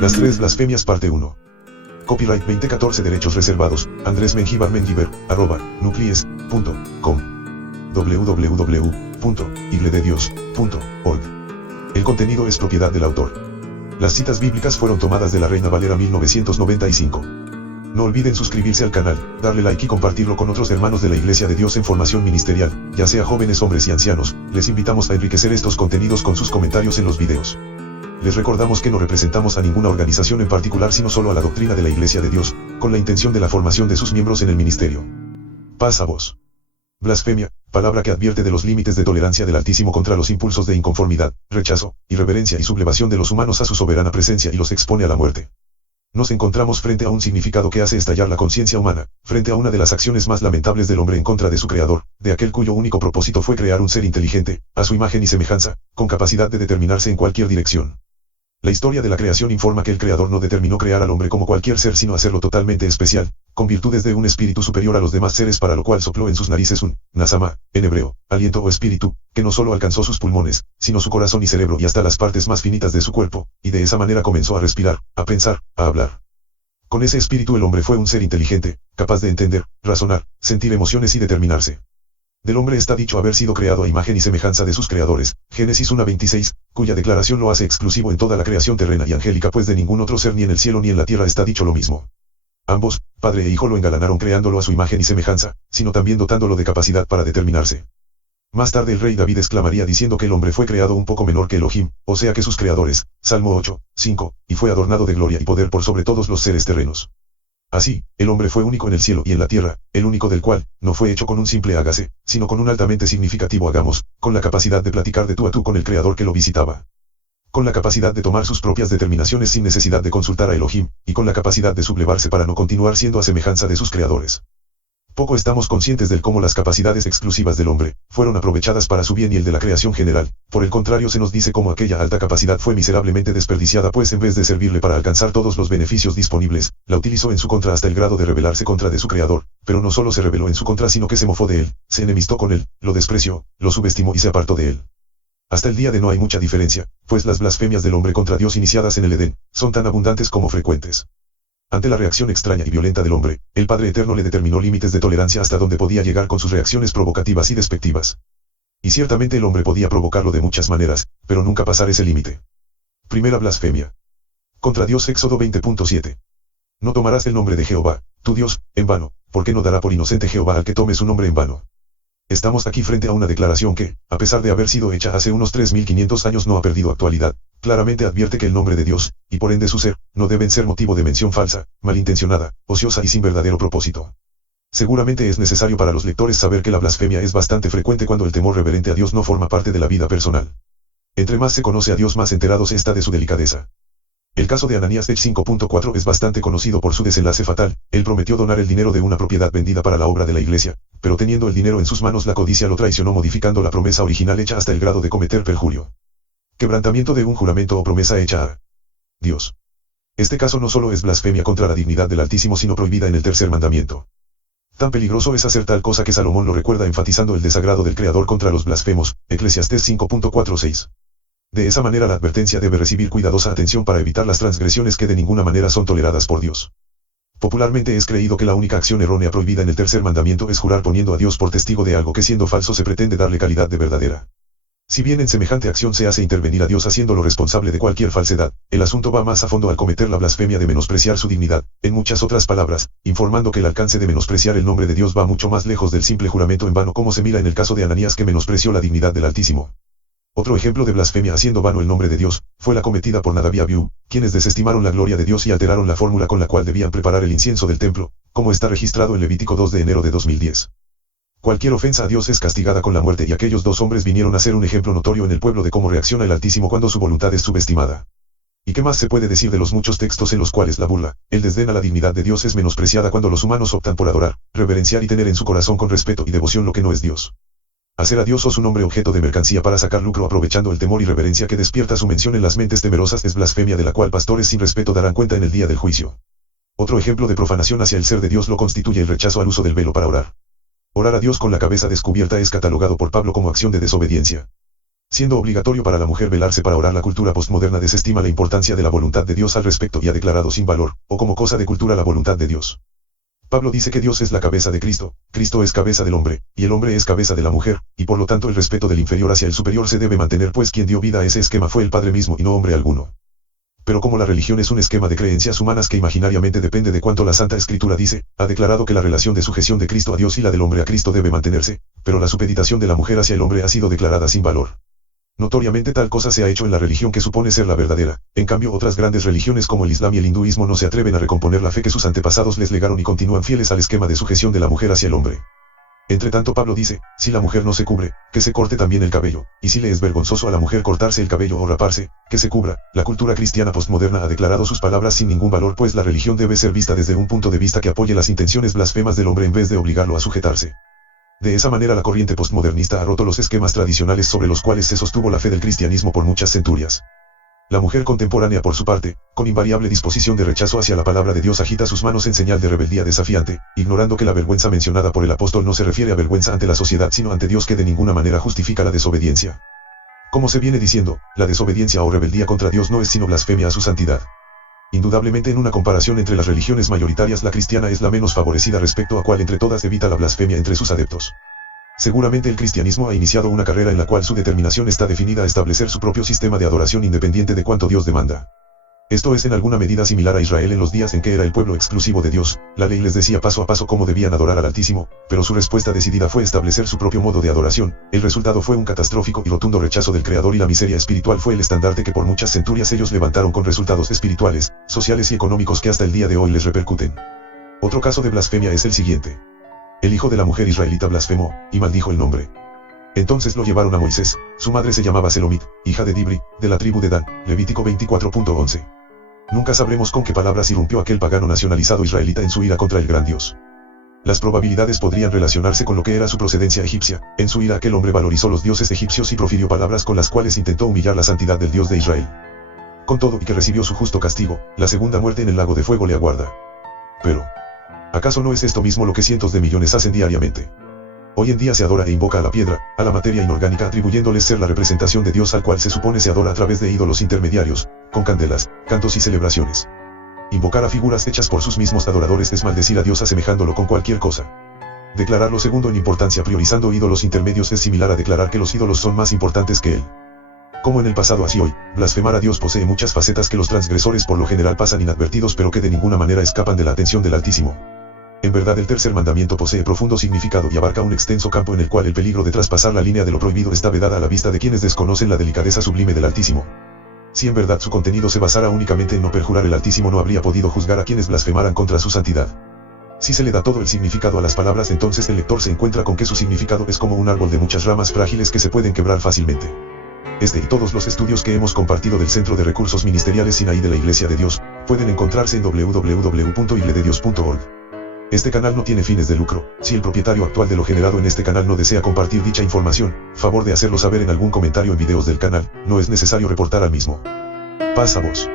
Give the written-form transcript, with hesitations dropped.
Las tres blasfemias parte 1. Copyright 2014. Derechos reservados. Andrés Mengíbar Mengíbar, @nuclies.com. www.iglededios.org. El contenido es propiedad del autor. Las citas bíblicas fueron tomadas de la Reina Valera 1995. No olviden suscribirse al canal, darle like y compartirlo con otros hermanos de la Iglesia de Dios en formación ministerial, ya sea jóvenes, hombres y ancianos. Les invitamos a enriquecer estos contenidos con sus comentarios en los videos. Les recordamos que no representamos a ninguna organización en particular, sino solo a la doctrina de la Iglesia de Dios, con la intención de la formación de sus miembros en el ministerio. Paz a vos. Blasfemia, palabra que advierte de los límites de tolerancia del Altísimo contra los impulsos de inconformidad, rechazo, irreverencia y sublevación de los humanos a su soberana presencia y los expone a la muerte. Nos encontramos frente a un significado que hace estallar la conciencia humana, frente a una de las acciones más lamentables del hombre en contra de su creador, de aquel cuyo único propósito fue crear un ser inteligente, a su imagen y semejanza, con capacidad de determinarse en cualquier dirección. La historia de la creación informa que el creador no determinó crear al hombre como cualquier ser, sino hacerlo totalmente especial, con virtudes de un espíritu superior a los demás seres, para lo cual sopló en sus narices un nasama, en hebreo, aliento o espíritu, que no solo alcanzó sus pulmones, sino su corazón y cerebro y hasta las partes más finitas de su cuerpo, y de esa manera comenzó a respirar, a pensar, a hablar. Con ese espíritu el hombre fue un ser inteligente, capaz de entender, razonar, sentir emociones y determinarse. Del hombre está dicho haber sido creado a imagen y semejanza de sus creadores, Génesis 1:26, cuya declaración lo hace exclusivo en toda la creación terrena y angélica, pues de ningún otro ser ni en el cielo ni en la tierra está dicho lo mismo. Ambos, padre e hijo, lo engalanaron creándolo a su imagen y semejanza, sino también dotándolo de capacidad para determinarse. Más tarde el rey David exclamaría diciendo que el hombre fue creado un poco menor que Elohim, o sea que sus creadores, Salmo 8:5, y fue adornado de gloria y poder por sobre todos los seres terrenos. Así, el hombre fue único en el cielo y en la tierra, el único del cual, no fue hecho con un simple hágase, sino con un altamente significativo hagamos, con la capacidad de platicar de tú a tú con el creador que lo visitaba. Con la capacidad de tomar sus propias determinaciones sin necesidad de consultar a Elohim, y con la capacidad de sublevarse para no continuar siendo a semejanza de sus creadores. Poco estamos conscientes del cómo las capacidades exclusivas del hombre, fueron aprovechadas para su bien y el de la creación general. Por el contrario, se nos dice cómo aquella alta capacidad fue miserablemente desperdiciada, pues en vez de servirle para alcanzar todos los beneficios disponibles, la utilizó en su contra hasta el grado de rebelarse contra de su creador, pero no solo se rebeló en su contra, sino que se mofó de él, se enemistó con él, lo despreció, lo subestimó y se apartó de él. Hasta el día de no hay mucha diferencia, pues las blasfemias del hombre contra Dios iniciadas en el Edén, son tan abundantes como frecuentes. Ante la reacción extraña y violenta del hombre, el Padre Eterno le determinó límites de tolerancia hasta donde podía llegar con sus reacciones provocativas y despectivas. Y ciertamente el hombre podía provocarlo de muchas maneras, pero nunca pasar ese límite. Primera blasfemia. Contra Dios, Éxodo 20:7. No tomarás el nombre de Jehová, tu Dios, en vano, porque no dará por inocente Jehová al que tome su nombre en vano. Estamos aquí frente a una declaración que, a pesar de haber sido hecha hace unos 3500 años, no ha perdido actualidad. Claramente advierte que el nombre de Dios, y por ende su ser, no deben ser motivo de mención falsa, malintencionada, ociosa y sin verdadero propósito. Seguramente es necesario para los lectores saber que la blasfemia es bastante frecuente cuando el temor reverente a Dios no forma parte de la vida personal. Entre más se conoce a Dios, más enterados se está de su delicadeza. El caso de Ananías 5.4 es bastante conocido por su desenlace fatal. Él prometió donar el dinero de una propiedad vendida para la obra de la iglesia, pero teniendo el dinero en sus manos, la codicia lo traicionó, modificando la promesa original hecha hasta el grado de cometer perjurio. Quebrantamiento de un juramento o promesa hecha a Dios. Este caso no solo es blasfemia contra la dignidad del Altísimo, sino prohibida en el tercer mandamiento. Tan peligroso es hacer tal cosa que Salomón lo recuerda enfatizando el desagrado del Creador contra los blasfemos, Eclesiastés 5.46. De esa manera la advertencia debe recibir cuidadosa atención para evitar las transgresiones que de ninguna manera son toleradas por Dios. Popularmente es creído que la única acción errónea prohibida en el tercer mandamiento es jurar poniendo a Dios por testigo de algo que, siendo falso, se pretende darle calidad de verdadera. Si bien en semejante acción se hace intervenir a Dios haciéndolo responsable de cualquier falsedad, el asunto va más a fondo al cometer la blasfemia de menospreciar su dignidad, en muchas otras palabras, informando que el alcance de menospreciar el nombre de Dios va mucho más lejos del simple juramento en vano, como se mira en el caso de Ananías, que menospreció la dignidad del Altísimo. Otro ejemplo de blasfemia haciendo vano el nombre de Dios, fue la cometida por Nadab y Abiú, quienes desestimaron la gloria de Dios y alteraron la fórmula con la cual debían preparar el incienso del templo, como está registrado en Levítico 2 de enero de 2010. Cualquier ofensa a Dios es castigada con la muerte, y aquellos dos hombres vinieron a ser un ejemplo notorio en el pueblo de cómo reacciona el Altísimo cuando su voluntad es subestimada. ¿Y qué más se puede decir de los muchos textos en los cuales la burla, el desdén a la dignidad de Dios es menospreciada cuando los humanos optan por adorar, reverenciar y tener en su corazón con respeto y devoción lo que no es Dios? Hacer a Dios o su nombre objeto de mercancía para sacar lucro aprovechando el temor y reverencia que despierta su mención en las mentes temerosas es blasfemia, de la cual pastores sin respeto darán cuenta en el día del juicio. Otro ejemplo de profanación hacia el ser de Dios lo constituye el rechazo al uso del velo para orar. Orar a Dios con la cabeza descubierta es catalogado por Pablo como acción de desobediencia. Siendo obligatorio para la mujer velarse para orar, la cultura postmoderna desestima la importancia de la voluntad de Dios al respecto y ha declarado sin valor, o como cosa de cultura, la voluntad de Dios. Pablo dice que Dios es la cabeza de Cristo, Cristo es cabeza del hombre, y el hombre es cabeza de la mujer, y por lo tanto el respeto del inferior hacia el superior se debe mantener, pues quien dio vida a ese esquema fue el Padre mismo y no hombre alguno. Pero como la religión es un esquema de creencias humanas que imaginariamente depende de cuanto la Santa Escritura dice, ha declarado que la relación de sujeción de Cristo a Dios y la del hombre a Cristo debe mantenerse, pero la supeditación de la mujer hacia el hombre ha sido declarada sin valor. Notoriamente tal cosa se ha hecho en la religión que supone ser la verdadera, en cambio otras grandes religiones como el Islam y el hinduismo no se atreven a recomponer la fe que sus antepasados les legaron y continúan fieles al esquema de sujeción de la mujer hacia el hombre. Entre tanto Pablo dice, si la mujer no se cubre, que se corte también el cabello, y si le es vergonzoso a la mujer cortarse el cabello o raparse, que se cubra. La cultura cristiana postmoderna ha declarado sus palabras sin ningún valor, pues la religión debe ser vista desde un punto de vista que apoye las intenciones blasfemas del hombre en vez de obligarlo a sujetarse. De esa manera la corriente postmodernista ha roto los esquemas tradicionales sobre los cuales se sostuvo la fe del cristianismo por muchas centurias. La mujer contemporánea, por su parte, con invariable disposición de rechazo hacia la palabra de Dios, agita sus manos en señal de rebeldía desafiante, ignorando que la vergüenza mencionada por el apóstol no se refiere a vergüenza ante la sociedad sino ante Dios, que de ninguna manera justifica la desobediencia. Como se viene diciendo, la desobediencia o rebeldía contra Dios no es sino blasfemia a su santidad. Indudablemente, en una comparación entre las religiones mayoritarias, la cristiana es la menos favorecida respecto a cual entre todas evita la blasfemia entre sus adeptos. Seguramente el cristianismo ha iniciado una carrera en la cual su determinación está definida a establecer su propio sistema de adoración independiente de cuanto Dios demanda. Esto es en alguna medida similar a Israel en los días en que era el pueblo exclusivo de Dios. La ley les decía paso a paso cómo debían adorar al Altísimo, pero su respuesta decidida fue establecer su propio modo de adoración. El resultado fue un catastrófico y rotundo rechazo del Creador, y la miseria espiritual fue el estandarte que por muchas centurias ellos levantaron, con resultados espirituales, sociales y económicos que hasta el día de hoy les repercuten. Otro caso de blasfemia es el siguiente. El hijo de la mujer israelita blasfemó, y maldijo el nombre. Entonces lo llevaron a Moisés. Su madre se llamaba Selomit, hija de Dibri, de la tribu de Dan. Levítico 24.11. Nunca sabremos con qué palabras irrumpió aquel pagano nacionalizado israelita en su ira contra el gran Dios. Las probabilidades podrían relacionarse con lo que era su procedencia egipcia. En su ira aquel hombre valorizó los dioses egipcios y profirió palabras con las cuales intentó humillar la santidad del Dios de Israel. Con todo y que recibió su justo castigo, la segunda muerte en el lago de fuego le aguarda. Pero, ¿acaso no es esto mismo lo que cientos de millones hacen diariamente? Hoy en día se adora e invoca a la piedra, a la materia inorgánica, atribuyéndoles ser la representación de Dios al cual se supone se adora a través de ídolos intermediarios, con candelas, cantos y celebraciones. Invocar a figuras hechas por sus mismos adoradores es maldecir a Dios asemejándolo con cualquier cosa. Declararlo segundo en importancia priorizando ídolos intermedios es similar a declarar que los ídolos son más importantes que Él. Como en el pasado así hoy, blasfemar a Dios posee muchas facetas que los transgresores por lo general pasan inadvertidos, pero que de ninguna manera escapan de la atención del Altísimo. En verdad, el tercer mandamiento posee profundo significado y abarca un extenso campo en el cual el peligro de traspasar la línea de lo prohibido está vedada a la vista de quienes desconocen la delicadeza sublime del Altísimo. Si en verdad su contenido se basara únicamente en no perjurar el Altísimo, no habría podido juzgar a quienes blasfemaran contra su santidad. Si se le da todo el significado a las palabras, entonces el lector se encuentra con que su significado es como un árbol de muchas ramas frágiles que se pueden quebrar fácilmente. Este y todos los estudios que hemos compartido del Centro de Recursos Ministeriales Sinaí de la Iglesia de Dios, pueden encontrarse en www.iglesiadios.org. Este canal no tiene fines de lucro. Si el propietario actual de lo generado en este canal no desea compartir dicha información, favor de hacerlo saber en algún comentario en videos del canal. No es necesario reportar al mismo. Paz a vos.